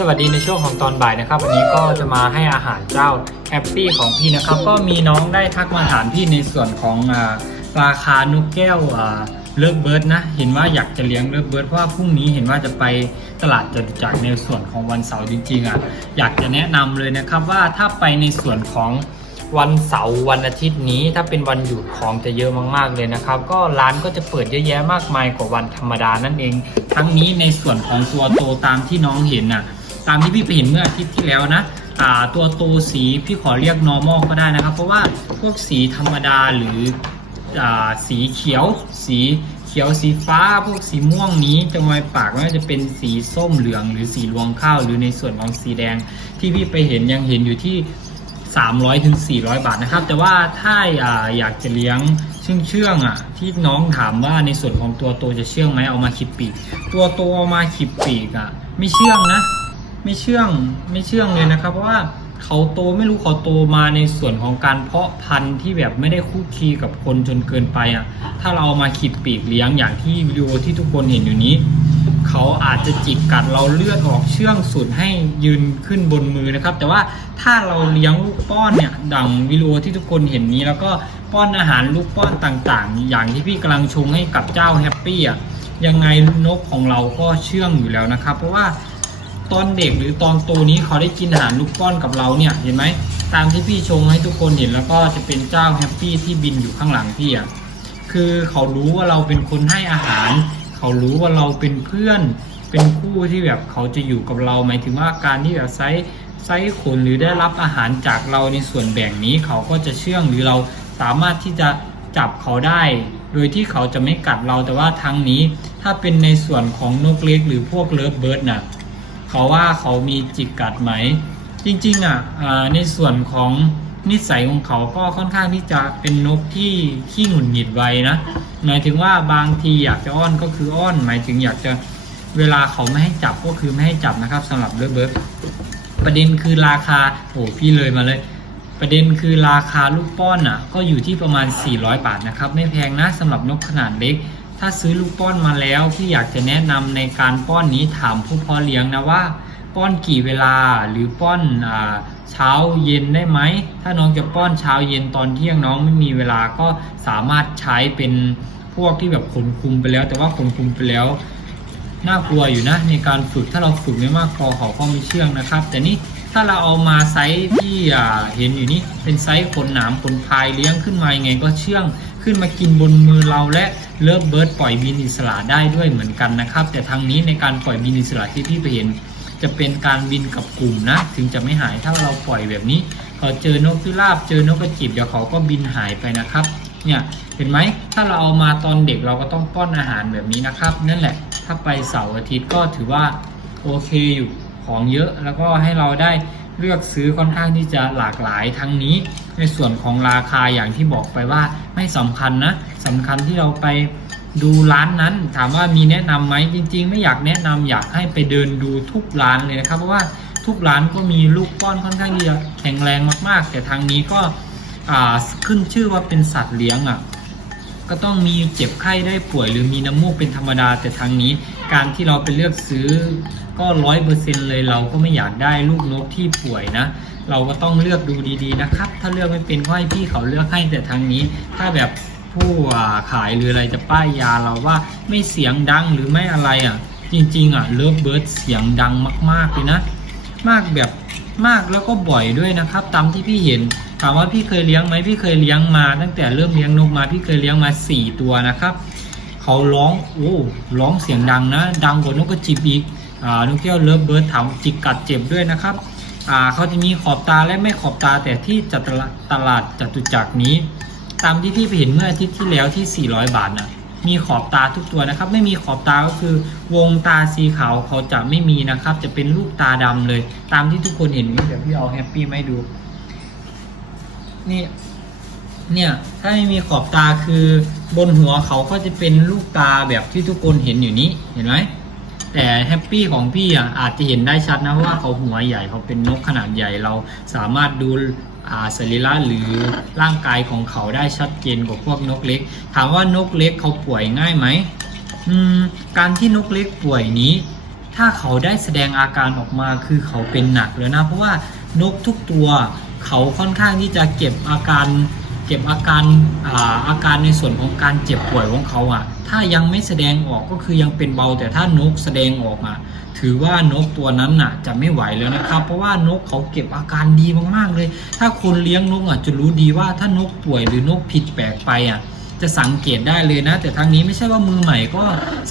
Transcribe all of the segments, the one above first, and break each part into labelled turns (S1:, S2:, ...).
S1: สวัสดีในช่วงของตอนบ่ายนะครับวันนี้ก็จะมาให้อาหารเจ้าแฮปปี้ของพี่นะครับ ก็มีน้องได้ทักมาถามพี่ในส่วนของอราคานกแก้วเลิฟเบิร์ดนะ เห็นว่าอยากจะเลี้ยงเลิฟเบิร์ดเพราะว่าพรุ่งนี้เห็นว่าจะไปตลาดจตุจักรในส่วนของวันเสาร์จริงๆอะอยากจะแนะนำเลยนะครับว่าถ้าไปในส่วนของวันเสาร์วันอาทิตย์นี้ถ้าเป็นวันหยุดของจะเยอะมากๆเลยนะครับ ก็ร้านก็จะเปิดเยอะแยะมากมายกว่าวันธรรมดานั่นเอง ทั้งนี้ในส่วนของตัวโตตามที่น้องเห็นน่ะ ตามที่พี่ไปเห็นเมื่ออาทิตย์ที่แล้วนะตัวโตสีพี่ขอเรียก normal ก็ได้นะครับ เพราะว่าพวกสีธรรมดาหรืออสีเขียว สีเขียวสีฟ้า พวกสีม่วงนี้จะมอยปากไม่ว่าจะเป็นสีส้มเหลือง หรือสีรวงข้าว หรือในส่วนของสีแดง ที่พี่ไปเห็นยังเห็นอยู่ที่ 300ถึง400 บาทนะครับ แต่ว่าถ้าออยากจะเลี้ยงเชื่องๆอะที่น้องถามว่าในส่วนของตัวโตจะเชื่องไหมเอามาขีดปีก ตัวโตเอามาขีดปีกอะไม่เชื่องนะ ไม่เชื่องไม่เชื่องเลยนะครับ เพราะว่าเขาโตไม่รู้เขาโตมาในส่วนของการเพาะพันธุ์ที่แบบไม่ได้คุกคีกับคนจนเกินไปอะ ถ้าเราเอามาขีดปีกเลี้ยงอย่างที่วิดีโอที่ทุกคนเห็นอยู่นี้ เขาอาจจะจิกกัดเราเลือดออกเชื่องสุดให้ยืนขึ้นบนมือนะครับ แต่ว่าถ้าเราเลี้ยงลูกป้อนเนี่ยดังวิดีโอที่ทุกคนเห็นนี้ แล้วก็ป้อนอาหารลูกป้อนต่างๆ อย่างที่พี่กำลังชงให้กับเจ้าแฮปปี้อะยังไงนกของเราก็เชื่องอยู่แล้วนะครับ เพราะว่า ตอนเด็กหรือตอนโตนี้เขาได้กินอาหารลูกป้อนกับเราเนี่ยเห็นไหมตามที่พี่ชงให้ทุกคนเห็นแล้วก็จะเป็นเจ้าแฮปปี้ที่บินอยู่ข้างหลังพี่อะคือเขารู้ว่าเราเป็นคนให้อาหาร เขารู้ว่าเราเป็นเพื่อน เป็นคู่ที่แบบเขาจะอยู่กับเราหมายถึงว่าการที่แบบไซส์ไซส์ขนหรือได้รับอาหารจากเราในส่วนแบ่งนี้เขาก็จะเชื่องหรือเราสามารถที่จะจับเขาได้ โดยที่เขาจะไม่กัดเราแต่ว่าทั้งนี้ถ้าเป็นในส่วนของนกเล็กหรือพวกเลิฟเบิร์ดน่ะ เขาว่าเขามีจิกกัดไหม จริงๆอะอ่าในส่วนของนิสัยของเขาก็ค่อนข้างที่จะเป็นนกที่ขี้หงุดหงิดไวนะหมายถึงว่าบางทีอยากจะอ้อนก็คืออ้อน หมายถึงอยากจะเวลาเขาไม่ให้จับก็คือไม่ให้จับนะครับสำหรับเลิฟเบิร์ดประเด็นคือราคาโอ้พี่เลยมาเลย ประเด็นคือราคาลูกป้อนอะ ก็อยู่ที่ประมาณ 400 บาทนะครับ ไม่แพงนะสำหรับนกขนาดเล็ก ถ้าซื้อลูกป้อนมาแล้วพี่อยากจะแนะนำในการป้อนนี้ถามผู้พาะเลี้ยงนะว่า ป้อนกี่เวลาหรือป้อนเช้าเย็นได้ไหม ถ้าน้องจะป้อนเช้าเย็นตอนเที่ยงน้องไม่มีเวลาก็สามารถใช้เป็นพวกที่แบบขนคุมไปแล้ว แต่ว่าขนคุมไปแล้วน่ากลัวอยู่นะในการฝึกถ้าเราฝึกไม่มากพอเขาก็ไม่เชื่องนะครับ แต่นี่ถ้าเราเอามาไซส์ที่เห็นอยู่นี่เป็นไซส์ขนหนามขนพายเลี้ยงขึ้นมายังไงก็เชื่อง ขึ้นมากินบนมือเราและเลิฟเบิร์ดปล่อยบินอิสระได้ด้วยเหมือนกันนะครับ แต่ทางนี้ในการปล่อยบินอิสระที่พี่ไปเห็น จะเป็นการบินกับกลุ่มนะ ถึงจะไม่หายถ้าเราปล่อยแบบนี้เขาเจอนกพิราบเจอนกกระจิบเดี๋ยวเขาก็บินหายไปนะครับเนี่ยเห็นไหมถ้าเราเอามาตอนเด็กเราก็ต้องป้อนอาหารแบบนี้นะครับ นั่นแหละ ถ้าไปเสาร์อาทิตย์ก็ถือว่าโอเคอยู่ของเยอะแล้วก็ให้เราได้ เลือกซื้อค่อนข้างที่จะหลากหลายทั้งนี้ ในส่วนของราคาอย่างที่บอกไปว่าไม่สำคัญนะสำคัญที่เราไปดูร้านนั้น ถามว่ามีแนะนำไหมจริง ๆ ไม่อยากแนะนำอยากให้ไปเดินดูทุกร้านเลยนะครับเพราะว่าทุกร้านก็มีลูกป้อนค่อนข้างที่จะแข็งแรงมากๆ แต่ทางนี้ก็ขึ้นชื่อว่าเป็นสัตว์เลี้ยงอะ ก็ต้องมีเจ็บไข้ได้ป่วยหรือมีน้ำมูกเป็นธรรมดา แต่ทางนี้การที่เราไปเลือกซื้อก็ร้อยเปอร์เซ็นเลยเราก็ไม่อยากได้ลูกนกที่ป่วยนะ เราก็ต้องเลือกดูดีๆนะครับ ถ้าเลือกไม่เป็นก็ให้พี่เขาเลือกให้แต่ทางนี้ ถ้าแบบผู้ขายหรืออะไรจะป้ายยาเราว่าไม่เสียงดังหรือไม่อะไรอะ จริงๆอะเลิฟเบิร์ดเสียงดังมากๆเลยนะ มากแบบ มากแล้วก็บ่อยด้วยนะครับ ตามที่พี่เห็น ถามว่าพี่เคยเลี้ยงไหมพี่เคยเลี้ยงมา ตั้งแต่เริ่มเลี้ยงนกมาพี่เคยเลี้ยงมา 4 ตัวนะครับเขาร้องโอ้ร้องเสียงดังนะ ดังกว่านกกระจิบอีกอ่านกแก้วเลิฟเบิร์ดถามจิกกัดเจ็บด้วยนะครับอ่าเขาจะมีขอบตาและไม่ขอบตาแต่ที่จัตลาตลาดจตุจักรนี้ ตามที่พี่ไปเห็นเมื่ออาทิตย์ที่แล้วที่ 400 บาทนะ มีขอบตาทุกตัวนะครับ ไม่มีขอบตาก็คือวงตาสีขาวเขาจะไม่มีนะครับ จะเป็นลูกตาดำเลย ตามที่ทุกคนเห็นนี้เดี๋ยวพี่เอาแฮปปี้มาให้ดู นี่ เนี่ยถ้าไม่มีขอบตาคือบนหัวเขาก็จะเป็นลูกตาแบบที่ทุกคนเห็นอยู่นี้เห็นไหมแต่แฮปปี้ของพี่อะอาจจะเห็นได้ชัดนะเพราะว่าเขาหัวใหญ่เขาเป็นนกขนาดใหญ่เราสามารถดู สรีระหรือร่างกายของเขาได้ชัดเจนกว่าพวกนกเล็ก ถามว่านกเล็กเขาป่วยง่ายไหมมการที่นกเล็กป่วยนี้ ถ้าเขาได้แสดงอาการออกมาคือเขาเป็นหนักแล้วนะ เพราะว่านกทุกตัวเขาค่อนข้างที่จะเก็บอาการเก็บอาการอาอาการในส่วนของการเจ็บป่วยของเขาอะ ถ้ายังไม่แสดงออกก็คือยังเป็นเบา แต่ถ้านกแสดงออกอะถือว่านกตัวนั้นน่ะ จะไม่ไหวแล้วนะครับ เพราะว่านกเขาเก็บอาการดีมากๆเลย ถ้าคนเลี้ยงนกอะจะรู้ดีว่าถ้านกป่วยหรือนกผิดแปลกไปอะจะสังเกตได้เลยนะ แต่ทางนี้ไม่ใช่ว่ามือใหม่ก็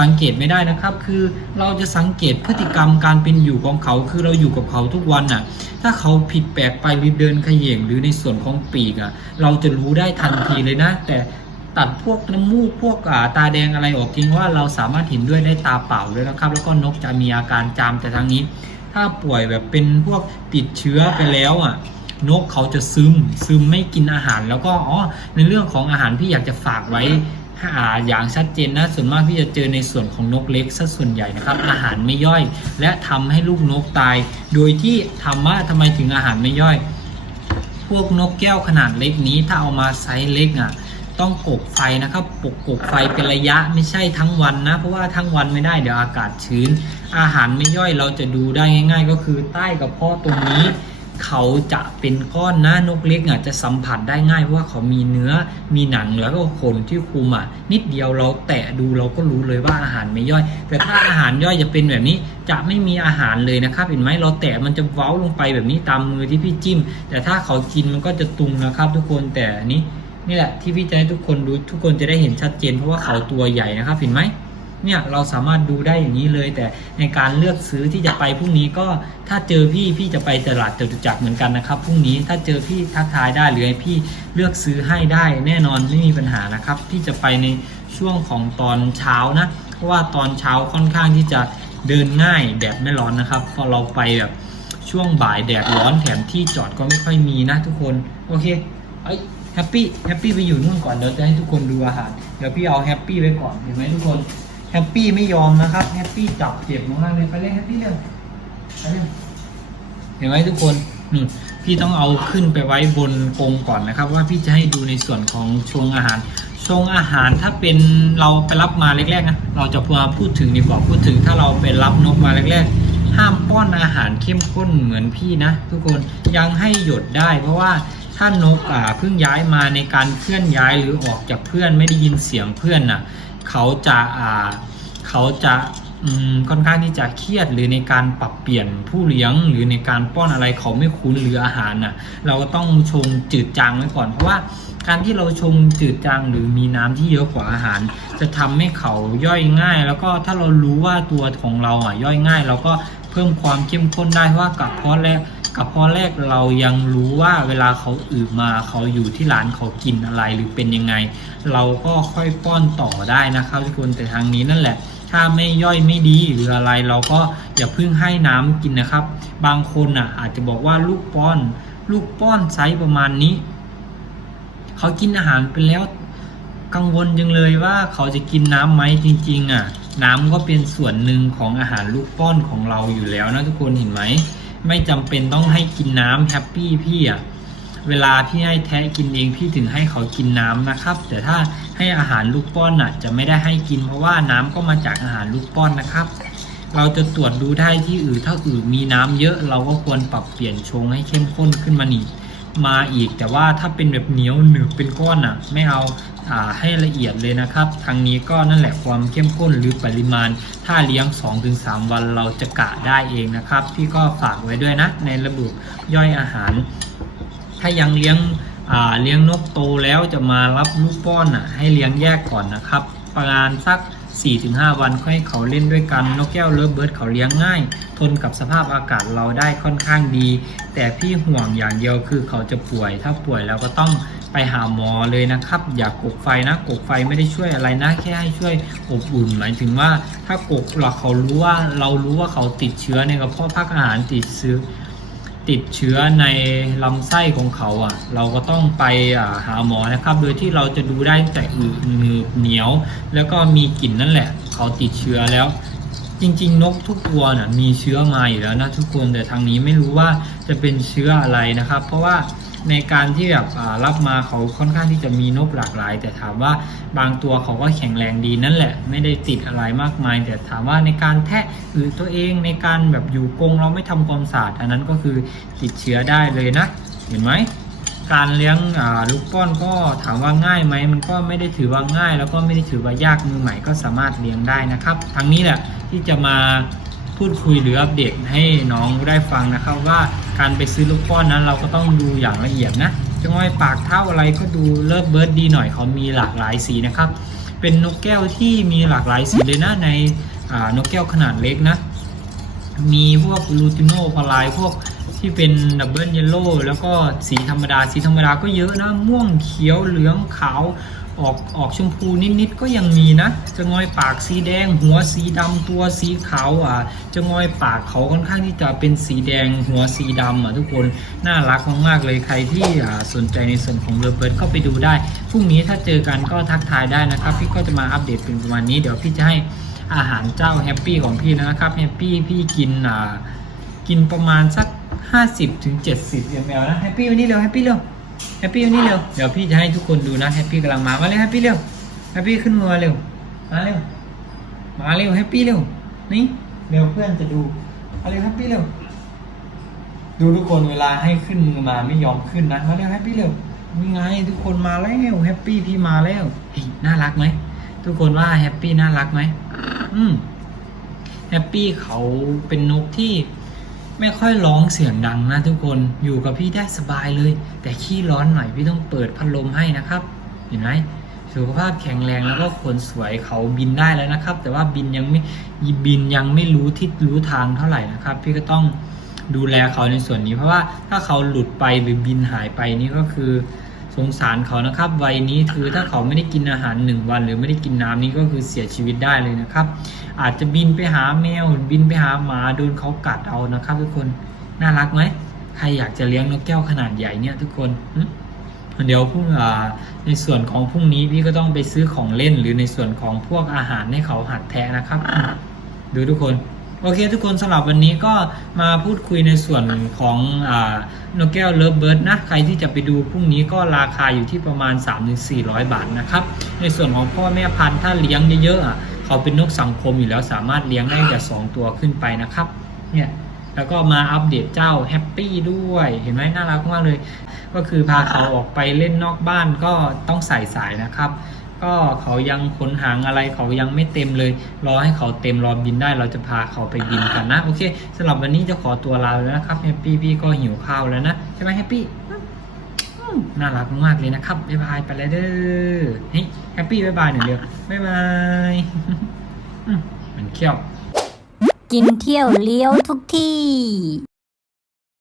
S1: สังเกตไม่ได้นะครับ คือเราจะสังเกตพฤติกรรมการเป็นอยู่ของเขา คือเราอยู่กับเขาทุกวันน่ะ ถ้าเขาผิดแปลกไปหรือเดินเขย่งหรือในส่วนของปีกอะ เราจะรู้ได้ทันทีเลยนะ แต่ ตัดพวกน้ำมูกพวกตาแดงอะไรออกจริงว่าเราสามารถเห็นด้วยได้ตาเปล่าเลยนะครับ แล้วก็นกจะมีอาการจามแต่ทางนี้ ถ้าป่วยแบบเป็นพวกติดเชื้อไปแล้วอะนกเขาจะซึมซึมไม่กินอาหาร แล้วก็อ๋อในเรื่องของอาหารพี่อยากจะฝากไว้อาอย่างชัดเจนนะส่วนมากพี่จะเจอในส่วนของนกเล็กซะส่วนใหญ่นะครับ อาหารไม่ย่อย และทำให้ลูกนกตาย โดยที่ทำว่าทำไมถึงอาหารไม่ย่อย พวกนกแก้วขนาดเล็กนี้ถ้าเอามาไซส์เล็กอะ ต้องกกไฟนะครับปกกกไฟเป็นระยะไม่ใช่ทั้งวันนะ เพราะว่าทั้งวันไม่ได้เดี๋ยวอากาศชื้น อาหารไม่ย่อยเราจะดูได้ง่าย ๆ ก็คือใต้กระเพาะตรงนี้ เขาจะเป็นก้อนนะนกเล็กอะจะสัมผัสได้ง่ายเพราะว่าเขามีเนื้อมีหนังแล้วก็ขนที่คุมอะนิดเดียวเราแตะดูเราก็รู้เลยว่าอาหารไม่ย่อย แต่ถ้าอาหารย่อยจะเป็นแบบนี้จะไม่มีอาหารเลยนะครับเห็นไหมเราแตะมันจะเว้าลงไปแบบนี้ตามมือที่พี่จิ้ม แต่ถ้าเขากินมันก็จะตุงนะครับ ทุกคนแต่อัน นี่แหละที่พี่จะให้ทุกคนดูทุกคนจะได้เห็นชัดเจนเพราะว่าเขาตัวใหญ่นะครับเห็นไหมเนี่ยเราสามารถดูได้อย่างนี้เลยแต่ในการเลือกซื้อที่จะไปพรุ่งนี้ก็ถ้าเจอพี่พี่จะไปตลาดจตุจักรเหมือนกันนะครับพรุ่งนี้ถ้าเจอพี่ทักทายได้หรือให้พี่เลือกซื้อให้ได้แน่นอนไม่มีปัญหานะครับ พี่จะไปในช่วงของตอนเช้านะ เพราะว่าตอนเช้าค่อนข้างที่จะเดินง่ายแดดไม่ร้อนนะครับ พอเราไปแบบช่วงบ่ายแดดร้อนแถมที่จอดก็ไม่ค่อยมีนะทุกคนโอเคเอ้ย แฮปปี้แฮปปี้ไปอยู่นู่นก่อนเดี๋ยวจะให้ทุกคนดูอาหาร เดี๋ยวพี่เอาแฮปปี้ไว้ก่อนเห็นไหมทุกคนแฮปปี้ไม่ยอมนะครับแฮปปี้จับเจ็บมากเลยไปเล่นแฮปปี้เร็วไปเร็วเห็นไหมทุกคนนี่พี่ต้องเอาขึ้นไปไว้บนกรงก่อนนะครับ ว่าพี่จะให้ดูในส่วนของชงอาหารชงอาหารถ้าเป็นเราไปรับมาแรกๆนะเราจะมาพูดถึงดีกว่าพูดถึงถ้าเราไปรับนกมาแรก ๆ ห้ามป้อนอาหารเข้มข้นเหมือนพี่นะ ทุกคนยังให้หยดได้ เพราะว่า ถ้านกอ่าเพิ่งย้ายมาในการเคลื่อนย้ายหรือออกจากเพื่อนไม่ได้ยินเสียงเพื่อนน่ะเขาจะอ่าเขาจะอืมค่อนข้างที่จะเครียดหรือในการปรับเปลี่ยนผู้เลี้ยง หรือในการป้อนอะไรเขาไม่คุ้นหรืออาหารน่ะ เราก็ต้องชงจืดจางไว้ก่อนเพราะว่าการที่เราชงจืดจางหรือมีน้ำที่เยอะกว่าอาหาร จะทำให้เขาย่อยง่าย แล้วก็ถ้าเรารู้ว่าตัวของเราอะย่อยง่าย เราก็เพิ่มความเข้มข้นได้เพราะว่ากับเพาะแรก กับเพาะแรกเรายังรู้ว่าเวลาเขาอืบมาเขาอยู่ที่ร้านเขากินอะไรหรือเป็นยังไง เราก็ค่อยป้อนต่อได้นะครับทุกคนแต่ทางนี้นั่นแหละ ถ้าไม่ย่อยไม่ดีหรืออะไรเราก็อย่าเพิ่งให้น้ำกินนะครับ บางคนอะอาจจะบอกว่าลูกป้อน ลูกป้อนไซส์ประมาณนี้เขากินอาหารไปแล้วกังวลจังเลยว่าเขาจะกินน้ำไหมจริง ๆ อะ น้ำก็เป็นส่วนหนึ่งของอาหารลูกป้อนของเราอยู่แล้วนะทุกคนเห็นไหม ไม่จำเป็นต้องให้กินน้ำแฮปปี้พี่อะเวลาพี่ให้แทะกินเองพี่ถึงให้เขากินน้ำนะครับ แต่ถ้าให้อาหารลูกป้อนอะ จะไม่ได้ให้กินเพราะว่าน้ำก็มาจากอาหารลูกป้อนนะครับ เราจะตรวจดูได้ที่อื่นถ้าอื่นมีน้ำเยอะ เราก็ควรปรับเปลี่ยนชงให้เข้มข้นขึ้นมาหนี่ มาอีก แต่ว่าถ้าเป็นแบบเหนียวหนึบเป็นก้อนอะ ไม่เอาอ่าให้ละเอียดเลยนะครับ ทางนี้ก็นั่นแหละความเข้มข้นหรือปริมาณ ถ้าเลี้ยง 2-3 วันเราจะกะได้เองนะครับ พี่ก็ฝากไว้ด้วยนะ ในระบบย่อยอาหาร ถ้ายังเลี้ยงอ่าเลี้ยงนกโตแล้วจะมารับลูกป้อนอะให้เลี้ยงแยกก่อนนะครับ ประมาณสัก 4-5 วันค่อยให้เขาเล่นด้วยกันนกแก้วเลิฟเบิร์ดเขาเลี้ยงง่าย ทนกับสภาพอากาศเราได้ค่อนข้างดี แต่พี่ห่วงอย่างเดียวคือเขาจะป่วย ถ้าป่วยแล้วก็ต้องไปหาหมอเลยนะครับ อย่ากกไฟนะกกไฟไม่ได้ช่วยอะไรนะแค่ให้ช่วยอบอุ่นหมายถึงว่าถ้ากกเราเขารู้ว่าเรารู้ว่าเขาติดเชื้อในกระเพาะพักอาหารติดเชื้อ ติดเชื้อในลำไส้ของเขาอะ เราก็ต้องไปหาหมอนะครับ โดยที่เราจะดูได้แต่อืดหนืบเหนียว แล้วก็มีกลิ่นนั่นแหละ เขาติดเชื้อแล้ว จริง ๆ นกทุกตัวน่ะมีเชื้อมาอยู่แล้วนะทุกคนแต่ทางนี้ไม่รู้ว่าจะเป็นเชื้ออะไรนะครับ เพราะว่า ในการที่แบบรับมาเขาค่อนข้างที่จะมีนกหลากหลาย แต่ถามว่าบางตัวเขาก็แข็งแรงดีนั่นแหละ ไม่ได้ติดอะไรมากมาย แต่ถามว่าในการแทะหรือตัวเองในการแบบอยู่กรงเราไม่ทำความสะอาดอันนั้นก็คือติดเชื้อได้เลยนะ เห็นไหมการเลี้ยงลูกป้อนก็ถามว่าง่ายไหมมันก็ไม่ได้ถือว่าง่าย แล้วก็ไม่ได้ถือว่ายากมือใหม่ก็สามารถเลี้ยงได้นะครับ ทั้งนี้แหละที่จะมา พูดคุยหรืออัปเดตให้น้องได้ฟังนะครับว่าการไปซื้อลูกป้อนนั้นเราก็ต้องดูอย่างละเอียดนะจะง่อยปากเท่าอะไรก็ดูเลิฟเบิร์ดดีหน่อยเขามีหลากหลายสีนะครับ เป็นนกแก้วที่มีหลากหลายสีเลยนะในนกแก้วขนาดเล็กนะ มีพวกลูติโนพลายพวก ที่เป็นดับเบิลเยลโล่แล้วก็สีธรรมดาสีธรรมดาก็เยอะนะ ม่วงเขียวเหลืองขาวออกออกชมพูนิดๆก็ยังมีนะจะงอยปากสีแดง หัวสีดำตัวสีขาวอะจะงอยปากเขาค่อนข้างที่จะเป็นสีแดง หัวสีดำอะทุกคนน่ารักมากๆเลยใครที่สนใจในส่วนของเรือเบิร์ดก็ไปดูได้พรุ่งนี้ถ้าเจอกันก็ทักทายได้นะครับ พี่ก็จะมาอัปเดตเป็นประมาณนี้เดี๋ยวพี่จะให้อาหารเจ้าแฮปปี้ของพี่นะครับแฮปปี้พี่กินอ่า กินประมาณสัก 50ถึง70 ml นะแฮปปี้วันนี้เร็วแฮปปี้เร็วแฮปปี้วันนี้เร็วเดี๋ยวพี่จะให้ทุกคนดูนะแฮปปี้กำลังมามาเลยแฮปปี้เร็วแฮปปี้ขึ้นมือเร็วมาเร็วมาเร็วแฮปปี้เร็วนี่เร็วเพื่อนจะดูมาเร็วแฮปปี้เร็วดูทุกคนเวลาให้ขึ้นมือมาไม่ยอมขึ้นนะมาเร็วแฮปปี้เร็วนี่ไงทุกคนมาแล้วแฮปปี้พี่มาแล้วเฮ้ยน่ารักไหมทุกคนว่าแฮปปี้น่ารักไหมอืมแฮปปี้เขาเป็นนกที่ ไม่ค่อยร้องเสียงดังนะทุกคนอยู่กับพี่ได้สบายเลย แต่ขี้ร้อนหน่อยพี่ต้องเปิดพัดลมให้นะครับ เห็นไหมสุขภาพแข็งแรงแล้วก็คนสวยเขาบินได้แล้วนะครับ แต่ว่าบินยังไม่บินยังไม่รู้ทิศรู้ทางเท่าไหร่นะครับ พี่ก็ต้องดูแลเขาในส่วนนี้ เพราะว่าถ้าเขาหลุดไปหรือบินหายไปนี่ก็คือ สงสารเขานะครับ วัยนี้คือถ้าเขาไม่ได้กินอาหารหนึ่งวัน หรือไม่ได้กินน้ำนี่ก็คือเสียชีวิตได้เลยนะครับ อาจจะบินไปหาแมวบินไปหาหมาโดนเขากัดเอานะครับทุกคนน่ารักไหมใครอยากจะเลี้ยงนกแก้วขนาดใหญ่เนี่ยทุกคนเดี๋ยวพรุ่งในส่วนของพรุ่งนี้พี่ก็ต้องไปซื้อของเล่นหรือในส่วนของพวกอาหารให้เขาหัดแทะนะครับ ดูทุกคน โอเคทุกคนสำหรับวันนี้ก็มาพูดคุยในส่วนของอนกแก้วเลิฟเบิร์ดนะ ใครที่จะไปดูพรุ่งนี้ก็ราคาอยู่ที่ประมาณ 3-400 บาทนะครับ ในส่วนของพ่อแม่พันธุ์ถ้าเลี้ยงเยอะๆอะเขาเป็นนกสังคมอยู่แล้วสามารถเลี้ยงได้แต่2ตัวขึ้นไปนะครับเนี่ยแล้วก็มาอัปเดตเจ้าแฮปปี้ด้วย เห็นไหมน่ารักมากเลย ก็คือพาเขาออกไปเล่นนอกบ้านก็ต้องใส่สายนะครับ ก็เขายังขนหางอะไรเขายังไม่เต็มเลย รอให้เขาเต็มรอบินได้เราจะพาเขาไปบินกันนะ โอเคสำหรับวันนี้จะขอตัวลาแล้วนะครับแฮปปี้พี่ก็หิวข้าวแล้วนะ ใช่ไหมแฮปปี้น่ารักมากเลยนะครับ บ๊ายบายไปแล้วเด้อเฮ้ยแฮปปี้บ๊ายบายหนึ่งเดียว บ๊ายบายมมันเขี้ยว
S2: กินเที่ยวเลี้ยวทุกที่